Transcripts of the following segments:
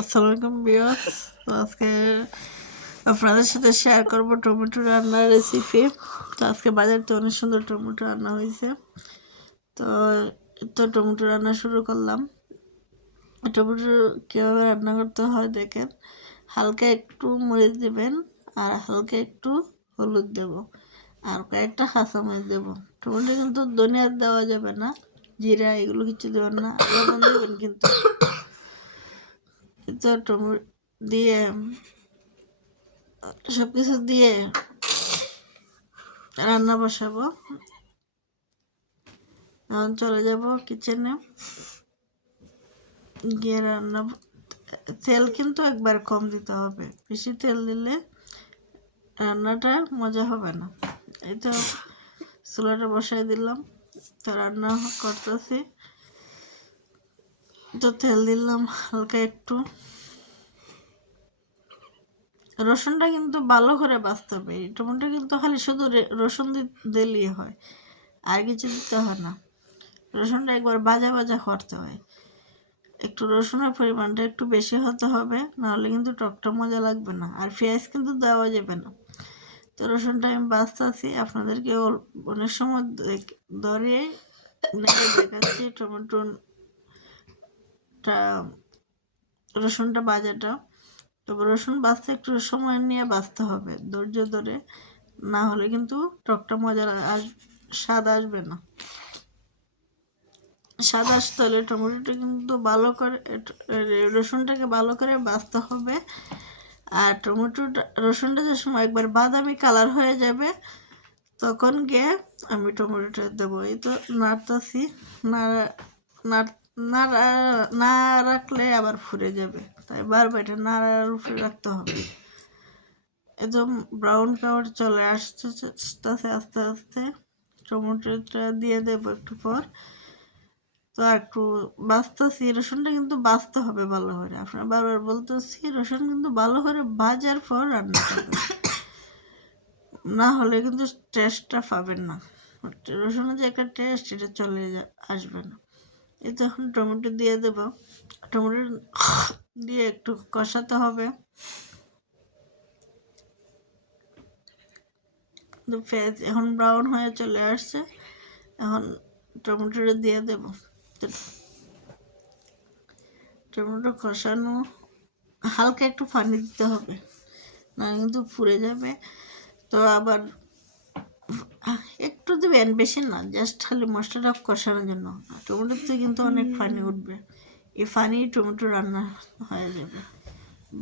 আসসালামু আলাইকুম ভিউয়ার্স। তো আজকে আপনাদের সাথে শেয়ার করব টমেটো রান্নার রেসিপি। তো আজকে বাজারে তো অনেক সুন্দর টমেটো রান্না হয়েছে। তো টমেটো রান্না শুরু করলাম। টমেটো কীভাবে রান্না করতে হয় দেখেন। হালকা একটু মরিচ দেবেন আর হালকা একটু হলুদ দেব আর কয়েকটা কাঁচামরিচ দেবো। টমেটো কিন্তু ধনিয়া দেওয়া যাবে না, জিরা এগুলো কিছু দেবেন না, লবণ দেবেন কিন্তু। তো টমেটো দিয়ে সব কিছু দিয়ে রান্না বসাবো। এখন চলে যাব কিচেনে, গিয়ে রান্না। তেল কিন্তু একবার কম দিতে হবে, বেশি তেল দিলে রান্নাটা মজা হবে না। এই তো চুলাটা বসাই দিলাম, তো রান্না করতেছি। তো তেল দিলাম হালকা একটু। রসুনটা কিন্তু ভালো করে বাছতে হবে। এই টমেটো কিন্তু খালি শুধু রসুন দিলেই হয়, আর কিছু দিতে হয় না। রসুনটা একবার ভাজা ভাজা করতে হয়। একটু রসুনের পরিমাণটা একটু বেশি হতে হবে, নাহলে কিন্তু টকটা মজা লাগবে না। আর পেঁয়াজ কিন্তু দেওয়া যাবে না। তো রসুনটা আমি বাছতেছি, আপনাদেরকে অনেক সময় ধরে দেখাচ্ছি টমেটোটা, রসুনটা বাজাটা। তবে রসুন বাছতে একটু সময় নিয়ে বাছতে হবে, ধৈর্য ধরে, না হলে কিন্তু টকটা মজা স্বাদ আসবে না। স্বাদ আসতে হলে টমেটোটা কিন্তু ভালো করে, রসুনটাকে ভালো করে বাছতে হবে। আর রসুনটা যে সময় একবার বাদামি কালার হয়ে যাবে, তখন গিয়ে আমি টমেটোটা দেবো। এই তো নাড়তাছি, না রাখলে আবার ফুরে যাবে, তাই বারবার এটা নাড়ার উপরে রাখতে হবে। একদম ব্রাউন কালার চলে আসতে আস্তে আস্তে টমেটোটা দিয়ে দেবো একটু পর। তো একটু বাছতেছি, রসুনটা কিন্তু বাছতে হবে ভালো করে। আপনার বারবার বলতেছি, রসুন কিন্তু ভালো করে ভাজার পর রান্না করবেন, না হলে কিন্তু টেস্টটা পাবেন না। রসুনের যে একটা টেস্ট, এটা চলে আসবে না। এই তো এখন টমেটো দিয়ে দেব। টমেটো দিয়ে একটু কষাতে হবে। পেঁয়াজ এখন ব্রাউন হয়ে চলে আসছে, এখন টমেটোটা দিয়ে দেব। টমেটো কষানো, হালকা একটু পানি দিতে হবে, না কিন্তু পুড়ে যাবে। তো আবার একটু দেবেন, বেশি না, জাস্ট খালি মশলাটা কষানোর জন্য। টমেটোতে কিন্তু অনেক পানি উঠবে, এই পানি টমেটো রান্না হয়ে যাবে।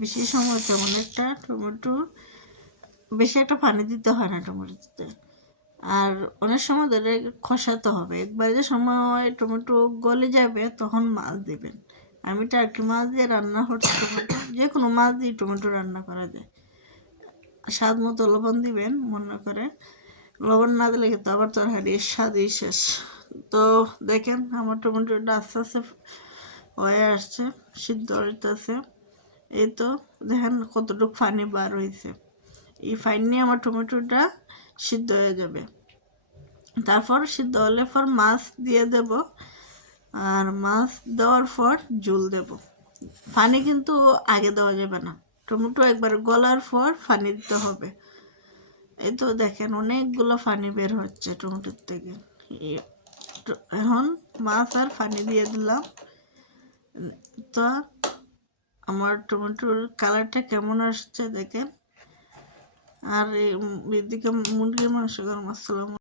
বেশি সময় তেমন একটা বেশি একটা পানি দিতে হয় না টমেটোতে। আর অনেক সময় ধরে কষাতে হবে, একবারে যে সময় টমেটো গলে যাবে তখন মাছ দেবেন। আমি টার্কি মাছ দিয়ে রান্না করছি টমেটো, যে কোনো মাছ দিয়ে টমেটো রান্না করা যায়। স্বাদ মতো লবণ দিবেন মনে করে, লবণ না দিলে কিন্তু আবার তরকারির স্বাদই শেষ। তো দেখেন আমার টমেটোটা আস্তে আস্তে হয়ে আসছে, সিদ্ধ হইতেছে। এই তো দেখেন কতটুকু পানি বার হয়েছে। এই পানি নিয়ে আমার টমেটোটা সিদ্ধ হয়ে যাবে। তারপর সিদ্ধ হলে পর মাছ দিয়ে দেব, আর মাছ দেওয়ার পর ঝোল দেব। পানি কিন্তু আগে দেওয়া যাবে না, টমেটো একবার গলার পর পানি দিতে হবে। এই তো দেখেন অনেকগুলো পানি বের হচ্ছে টমেটোর থেকে। এখন মাছ আর পানি দিয়ে দিলাম। তো আমার টমেটোর কালারটা কেমন আসছে দেখেন। আর এদিকে মুরগির মাংস গরম। আসসালাম।